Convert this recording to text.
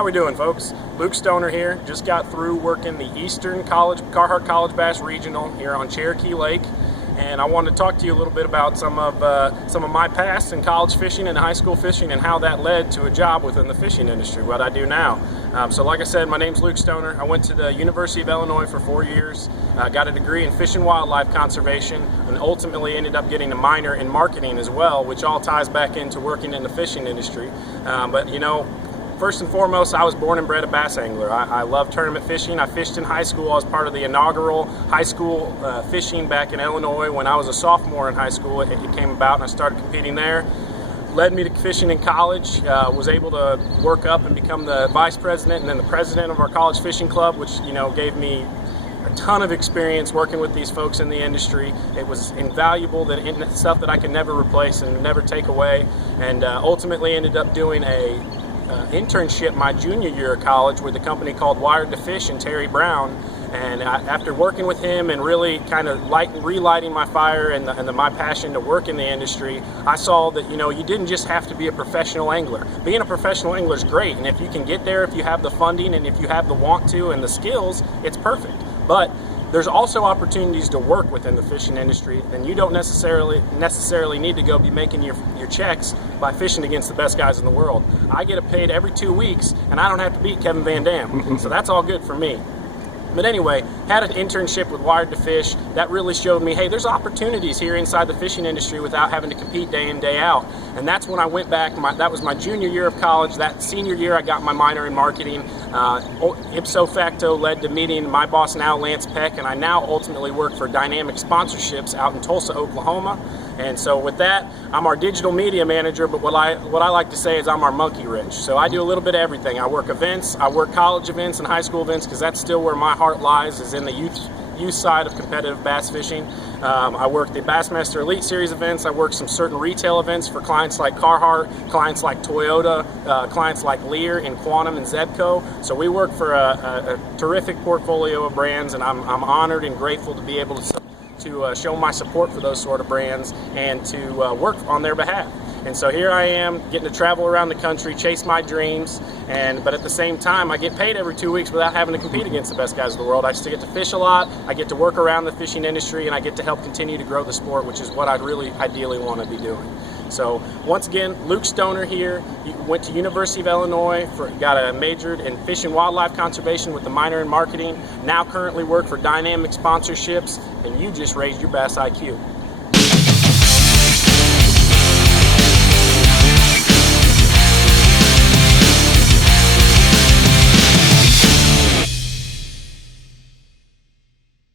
How we doing, folks? Luke Stoner here. Just got through working the Eastern Carhartt College Bass Regional here on Cherokee Lake, and I wanted to talk to you a little bit about some of my past in college fishing and high school fishing, and how that led to a job within the fishing industry, what I do now. So like I said, my name's Luke Stoner. I went to the University of Illinois for 4 years, got a degree in fish and wildlife conservation, and ultimately ended up getting a minor in marketing as well, which all ties back into working in the fishing industry. But you know, first and foremost, I was born and bred a bass angler. I love tournament fishing. I fished in high school. I was part of the inaugural high school fishing back in Illinois when I was a sophomore in high school. It came about and I started competing there. Led me to fishing in college. Was able to work up and become the vice president and then the president of our college fishing club, which, you know, gave me a ton of experience working with these folks in the industry. It was invaluable, stuff that I could never replace and never take away, and ultimately ended up doing a internship my junior year of college with a company called Wired to Fish and Terry Brown. And after working with him and really kind of relighting my fire and my passion to work in the industry, I saw that, you know, you didn't just have to be a professional angler. Being a professional angler is great, and if you can get there, if you have the funding and if you have the want to and the skills, it's perfect. But there's also opportunities to work within the fishing industry, and you don't necessarily need to go be making your checks by fishing against the best guys in the world. I get paid every 2 weeks, and I don't have to beat Kevin Van Dam, so that's all good for me. But anyway, had an internship with Wired to Fish. That really showed me, hey, there's opportunities here inside the fishing industry without having to compete day in, day out. And that's when I went back. That was my junior year of college. That senior year, I got my minor in marketing. Ipso facto led to meeting my boss now, Lance Peck, and I now ultimately work for Dynamic Sponsorships out in Tulsa, Oklahoma. And so with that, I'm our digital media manager, but what I like to say is I'm our monkey wrench. So I do a little bit of everything. I work events, I work college events and high school events, because that's still where my heart lies, is in the youth side of competitive bass fishing. I work the Bassmaster Elite Series events. I work some certain retail events for clients like Carhartt, clients like Toyota, clients like Lear and Quantum and Zebco. So we work for a terrific portfolio of brands, and I'm honored and grateful to be able to show my support for those sort of brands and to work on their behalf. And so here I am, getting to travel around the country, chase my dreams, but at the same time, I get paid every 2 weeks without having to compete against the best guys in the world. I still get to fish a lot, I get to work around the fishing industry, and I get to help continue to grow the sport, which is what I'd really ideally want to be doing. So once again, Luke Stoner here. Went to University of Illinois, got a majored in fish and wildlife conservation with a minor in marketing. Now currently work for Dynamic Sponsorships, and you just raised your bass IQ.